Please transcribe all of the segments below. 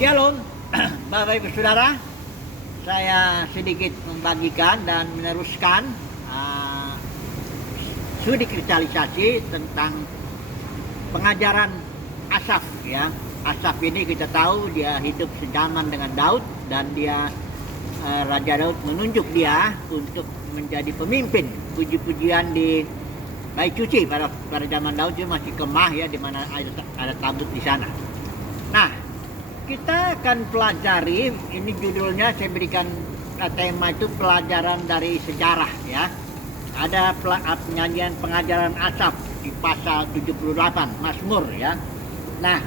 Shalom, Bapak Ibu Saudara. Saya sedikit membagikan dan meneruskan studi kristalisasi tentang pengajaran Asaf ya. Asaf ini kita tahu dia hidup sejaman dengan Daud dan dia Raja Daud menunjuk dia untuk menjadi pemimpin puji-pujian di Bait Suci pada zaman Daud. Itu masih kemah ya, di mana ada tabut di sana. Nah, kita akan pelajari, ini judulnya saya berikan tema itu pelajaran dari sejarah ya. Ada penyajian pengajaran Asaf di pasal 78 Mazmur ya. Nah,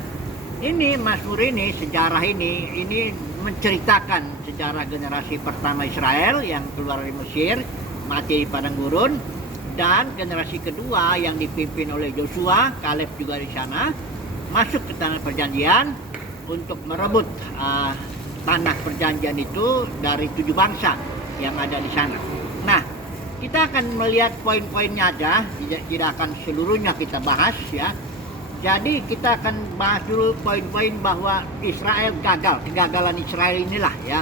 ini Mazmur ini, sejarah ini menceritakan sejarah generasi pertama Israel yang keluar dari Mesir, mati di padang gurun, dan generasi kedua yang dipimpin oleh Yosua, Kaleb juga di sana, masuk ke tanah perjanjian untuk merebut tanah perjanjian itu dari 7 bangsa yang ada di sana. Nah, kita akan melihat poin-poinnya aja, tidak akan seluruhnya kita bahas ya. Jadi kita akan bahas dulu poin-poin bahwa Israel gagal. Kegagalan Israel inilah ya.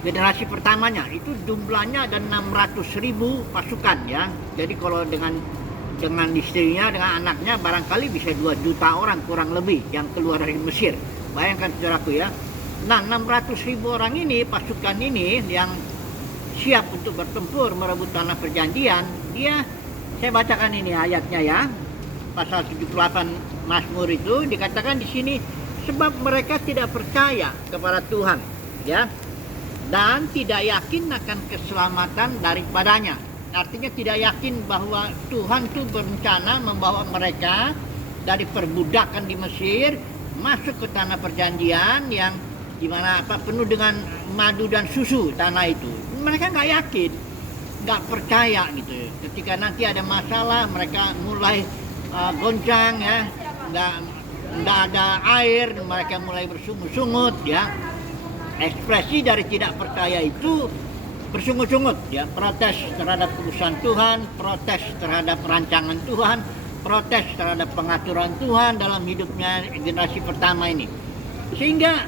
Generasi pertamanya itu jumlahnya ada 600.000 pasukan ya. Jadi kalau dengan istrinya, dengan anaknya barangkali bisa 2 juta orang kurang lebih yang keluar dari Mesir. Bayangkan saudaraku ya. Nah, 600.000 orang ini, pasukan ini yang siap untuk bertempur merebut tanah perjanjian, saya bacakan ini ayatnya ya. Pasal 78 Mazmur itu dikatakan di sini, sebab mereka tidak percaya kepada Tuhan ya, dan tidak yakin akan keselamatan daripadanya. Artinya tidak yakin bahwa Tuhan itu berencana membawa mereka dari perbudakan di Mesir masuk ke tanah perjanjian yang dimana penuh dengan madu dan susu tanah itu. Mereka nggak yakin, nggak percaya gitu. Ketika nanti ada masalah mereka mulai goncang ya, nggak ada air, mereka mulai bersungut-sungut ya. Ekspresi dari tidak percaya itu bersungut-sungut ya, protes terhadap urusan Tuhan, protes terhadap rancangan Tuhan, protes terhadap pengaturan Tuhan dalam hidupnya generasi pertama ini. Sehingga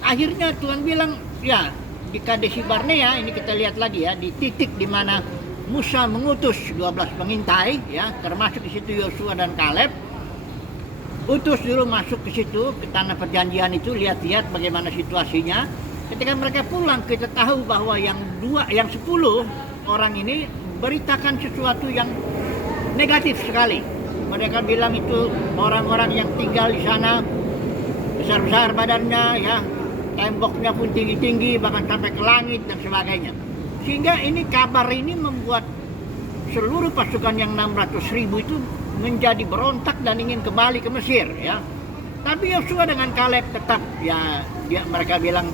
akhirnya Tuhan bilang ya, di Kades Barnea ini kita lihat lagi ya, di titik di mana Musa mengutus 12 pengintai ya, termasuk di situ Yosua dan Kaleb. Utus dulu masuk ke situ, ke tanah perjanjian itu, lihat-lihat bagaimana situasinya. Ketika mereka pulang, kita tahu bahwa yang 10 orang ini beritakan sesuatu yang negatif sekali. Mereka bilang itu orang-orang yang tinggal di sana besar-besar badannya ya, temboknya pun tinggi-tinggi, bahkan sampai ke langit dan sebagainya. Sehingga ini kabar ini membuat seluruh pasukan yang 600.000 itu menjadi berontak dan ingin kembali ke Mesir ya. Tapi Yosua dengan Kaleb tetap ya, mereka bilang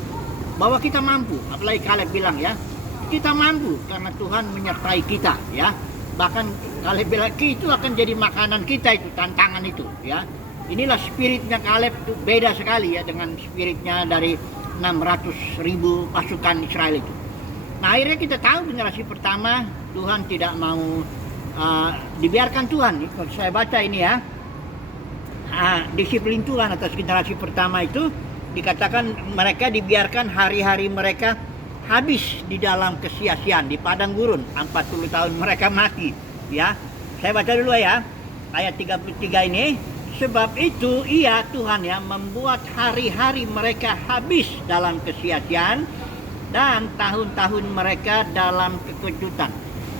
bahwa kita mampu. Apalagi Kaleb bilang ya, kita mampu karena Tuhan menyertai kita ya. Bahkan Kaleb bilang itu akan jadi makanan kita, itu tantangan itu ya. Inilah spiritnya Kaleb, itu beda sekali ya dengan spiritnya dari 600.000 pasukan Israel itu. Nah, akhirnya kita tahu generasi pertama Tuhan tidak mau dibiarkan Tuhan. Kalau saya baca ini ya, disiplin Tuhan atas generasi pertama itu dikatakan mereka dibiarkan hari-hari mereka habis di dalam kesia-siaan di padang gurun. 40 tahun mereka mati ya. Saya baca dulu ya ayat 33 ini. Sebab itu ia Tuhan ya membuat hari-hari mereka habis dalam kesia-siaan dan tahun-tahun mereka dalam kekejutan.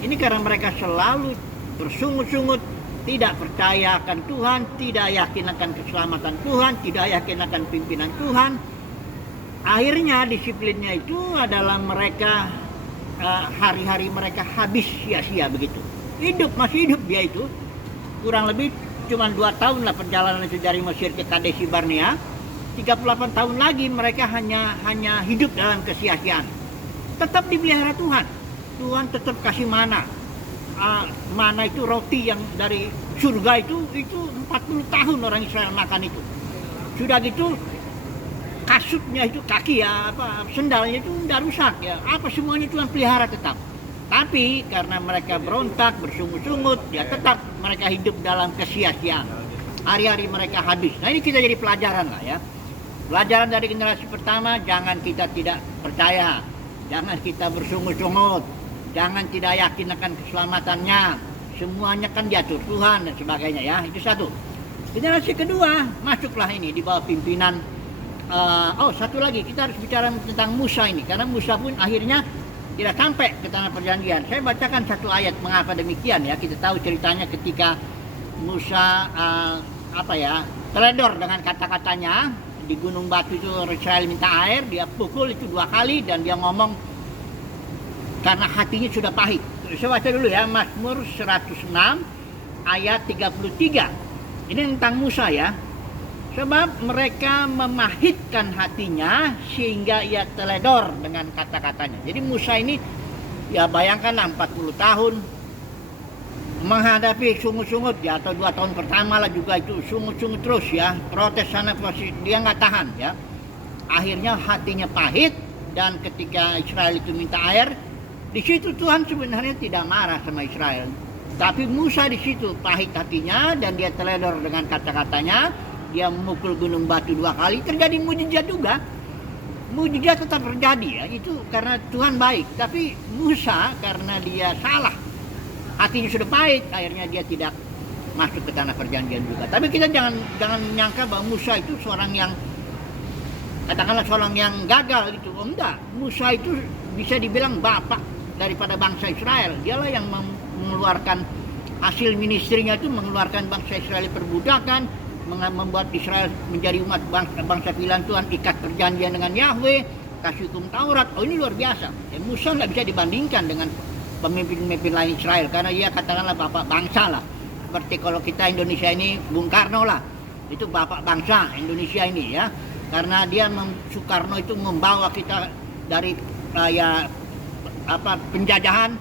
Ini karena mereka selalu bersungut-sungut, tidak percaya akan Tuhan, tidak yakin akan keselamatan Tuhan, tidak yakin akan pimpinan Tuhan. Akhirnya disiplinnya itu adalah mereka hari-hari mereka habis sia-sia begitu. Masih hidup dia itu. Kurang lebih cuma 2 tahun lah perjalanan itu dari Mesir ke Kades Barnea. 38 tahun lagi mereka hanya hidup dalam kesia-siaan. Tetap dipelihara Tuhan. Tuhan tetap kasih mana. Mana itu roti yang dari surga itu 40 tahun orang Israel makan itu. Sudah gitu kasutnya itu kaki ya, sendalnya itu udah rusak ya. Semuanya Tuhan pelihara tetap. Tapi karena mereka berontak, bersungut-sungut, ya tetap mereka hidup dalam kesia-siaan. Hari-hari mereka habis. Nah, ini kita jadi pelajaran lah ya. Pelajaran dari generasi pertama, jangan kita tidak percaya, jangan kita bersungut-sungut, jangan tidak yakin akan keselamatannya. Semuanya kan diatur Tuhan dan sebagainya ya. Itu satu. Generasi kedua, masuklah ini di bawah pimpinan. Satu lagi, kita harus bicara tentang Musa ini, karena Musa pun akhirnya tidak sampai ke tanah perjanjian. Saya bacakan satu ayat mengapa demikian ya. Kita tahu ceritanya ketika Musa teledor dengan kata-katanya di gunung batu itu. Israel minta air, dia pukul itu 2 kali dan dia ngomong karena hatinya sudah pahit. Saya baca dulu ya, Mazmur 106 ayat 33. Ini tentang Musa ya. Sebab mereka memahitkan hatinya sehingga ia teledor dengan kata-katanya. Jadi Musa ini ya bayangkanlah 40 tahun menghadapi sungut-sungut ya, atau 2 tahun pertama lah juga itu sungut-sungut terus ya, protes sana protes, dia nggak tahan ya. Akhirnya hatinya pahit, dan ketika Israel itu minta air, di situ Tuhan sebenarnya tidak marah sama Israel, tapi Musa di situ pahit hatinya dan dia teledor dengan kata-katanya. Dia memukul gunung batu 2 kali, terjadi mujizat juga. Mujizat tetap terjadi ya, itu karena Tuhan baik. Tapi Musa karena dia salah, hatinya sudah pahit, akhirnya dia tidak masuk ke tanah perjanjian juga. Tapi kita jangan menyangka bahwa Musa itu seorang yang, katakanlah seorang yang gagal gitu. Oh enggak, Musa itu bisa dibilang bapak daripada bangsa Israel. Dialah yang mengeluarkan hasil ministrinya itu, mengeluarkan bangsa Israel dari perbudakan, membuat Israel menjadi umat bangsa pilihan Tuhan, ikat perjanjian dengan Yahweh, kasih hukum Taurat. Oh ini luar biasa. Musa nggak bisa dibandingkan dengan pemimpin-pemimpin lain Israel, karena dia katakanlah bapak bangsa lah. Seperti kalau kita Indonesia ini Bung Karno lah, itu bapak bangsa Indonesia ini ya. Karena dia Soekarno itu membawa kita dari penjajahan.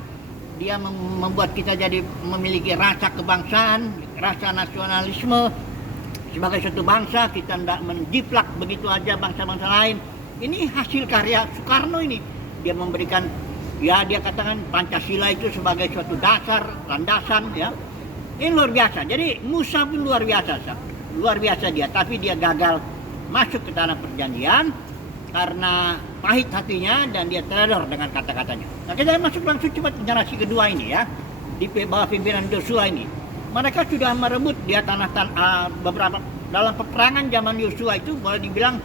Dia membuat kita jadi memiliki rasa kebangsaan, rasa nasionalisme. Sebagai suatu bangsa, kita tidak menjiplak begitu aja bangsa-bangsa lain. Ini hasil karya Soekarno ini. Dia memberikan, ya dia katakan Pancasila itu sebagai suatu dasar, landasan ya. Ini luar biasa. Jadi Musa pun luar biasa. Luar biasa dia, tapi dia gagal masuk ke tanah perjanjian karena pahit hatinya dan dia teledor dengan kata-katanya. Nah kita masuk langsung cepat generasi kedua ini ya. Di bawah pimpinan Yosua ini. Mereka sudah merebut dia tanah beberapa dalam peperangan zaman Yosua itu, boleh dibilang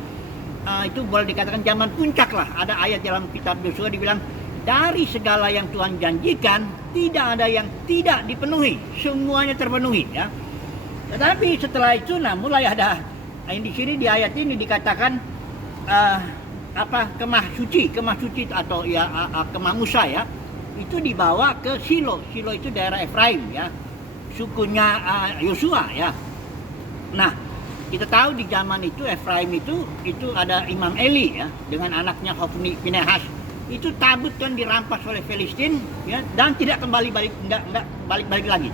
itu boleh dikatakan zaman puncak lah. Ada ayat dalam kitab Yosua dibilang dari segala yang Tuhan janjikan tidak ada yang tidak dipenuhi, semuanya terpenuhi ya. Tetapi setelah itu mulai ada di sini di ayat ini dikatakan kemah suci atau ya kemah Musa ya, itu dibawa ke Shilo. Shilo itu daerah Efraim ya, sukunya Yosua ya. Nah, kita tahu di zaman itu Efraim itu ada Imam Eli ya dengan anaknya Hofni Pinehas. Itu tabut kan dirampas oleh Filistin ya, dan tidak balik lagi.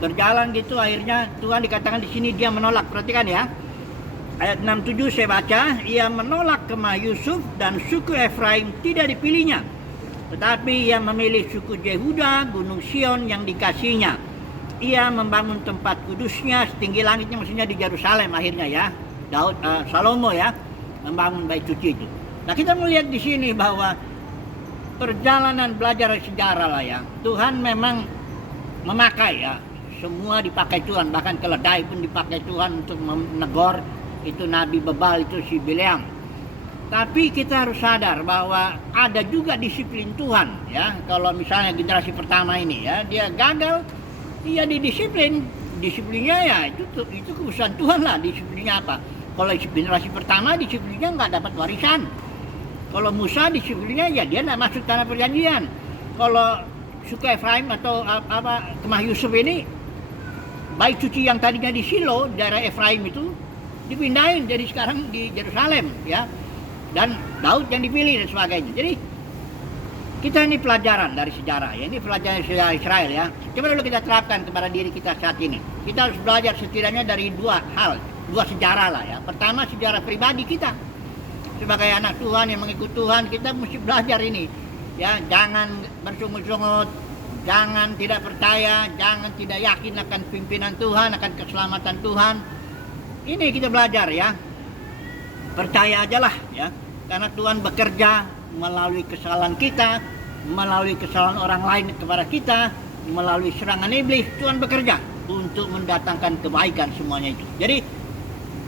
Berjalan gitu akhirnya Tuhan dikatakan di sini dia menolak. Perhatikan ya. Ayat 67 saya baca, ia menolak kemah Yusuf dan suku Efraim tidak dipilihnya. Tetapi ia memilih suku Yehuda, gunung Sion yang dikasihnya. Ia membangun tempat kudusnya setinggi langitnya, maksudnya di Yerusalem akhirnya ya. Salomo ya membangun bait suci itu. Nah kita melihat di sini bahwa perjalanan belajar sejarah lah ya. Tuhan memang memakai ya, semua dipakai Tuhan, bahkan keledai pun dipakai Tuhan untuk menegur itu Nabi Bebal itu si Bileam. Tapi kita harus sadar bahwa ada juga disiplin Tuhan ya. Kalau misalnya generasi pertama ini ya, dia gagal, iya disiplinnya ya itu keputusan Tuhan lah. Disiplinnya apa? Kalau generasi pertama disiplinnya nggak dapat warisan. Kalau Musa disiplinnya ya dia nggak masuk tanah perjanjian. Kalau suku Efraim atau kemah Yusuf ini, bait suci yang tadinya di Shilo daerah Efraim itu dipindahin jadi sekarang di Yerusalem ya, dan Daud yang dipilih dan sebagainya. Jadi kita ini pelajaran dari sejarah ya, ini pelajaran sejarah Israel ya. Coba dulu kita terapkan kepada diri kita saat ini. Kita harus belajar setidaknya dari dua sejarah lah ya. Pertama, sejarah pribadi kita sebagai anak Tuhan yang mengikut Tuhan, kita mesti belajar ini ya. Jangan bersungut-sungut, jangan tidak percaya, jangan tidak yakin akan pimpinan Tuhan, akan keselamatan Tuhan. Ini kita belajar ya. percaya aja lah ya, karena Tuhan bekerja melalui kesalahan kita, melalui kesalahan orang lain kepada kita, melalui serangan iblis. Tuhan bekerja untuk mendatangkan kebaikan semuanya itu. Jadi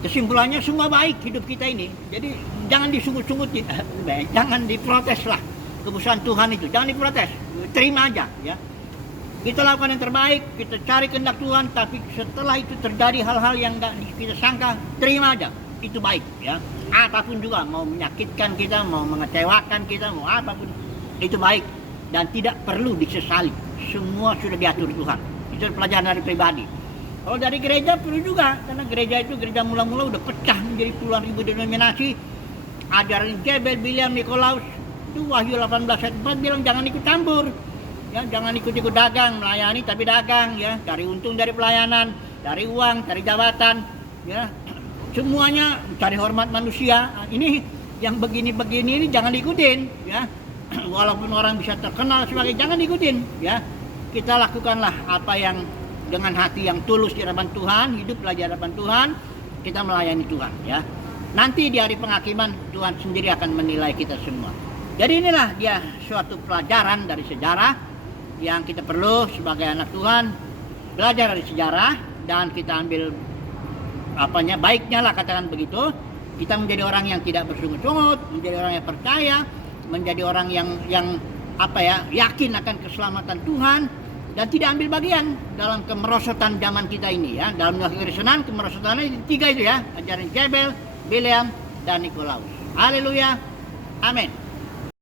kesimpulannya semua baik hidup kita ini. Jadi jangan disungut-sungut, jangan diprotes lah kebesaran Tuhan itu, jangan diprotes, terima aja ya. Kita lakukan yang terbaik, kita cari kehendak Tuhan, tapi setelah itu terjadi hal-hal yang nggak kita sangka, terima aja, itu baik ya. Apapun juga, mau menyakitkan kita, mau mengecewakan kita, mau apapun, itu baik dan tidak perlu disesali. Semua sudah diatur Tuhan. Itu pelajaran dari pribadi. Kalau dari gereja perlu juga, karena gereja itu gereja mula-mula udah pecah menjadi puluhan ribu denominasi. Ajaran Jebel, Bileam, Nikolaus, itu Wahyu 18 ayat 4 bilang jangan ikut campur. Ya, jangan ikut-ikut dagang, melayani tapi dagang ya, cari untung dari pelayanan, cari uang, cari jabatan, ya. Semuanya cari hormat manusia. Ini yang begini-begini ini jangan diikutin ya. Walaupun orang bisa terkenal sebagai, jangan diikutin ya. Kita lakukanlah apa yang dengan hati yang tulus di hadapan Tuhan, hiduplah di hadapan Tuhan, kita melayani Tuhan ya. Nanti di hari penghakiman Tuhan sendiri akan menilai kita semua. Jadi inilah dia suatu pelajaran dari sejarah yang kita perlu sebagai anak Tuhan, belajar dari sejarah dan kita ambil baiknya lah, katakan begitu. Kita menjadi orang yang tidak bersungut-sungut, menjadi orang yang percaya, menjadi orang yang yakin akan keselamatan Tuhan dan tidak ambil bagian dalam kemerosotan zaman kita ini ya. Dalam kekristenan kemerosotannya tiga itu ya, ajaran Jebel, Bileam dan Nikolaus. Haleluya. Amin.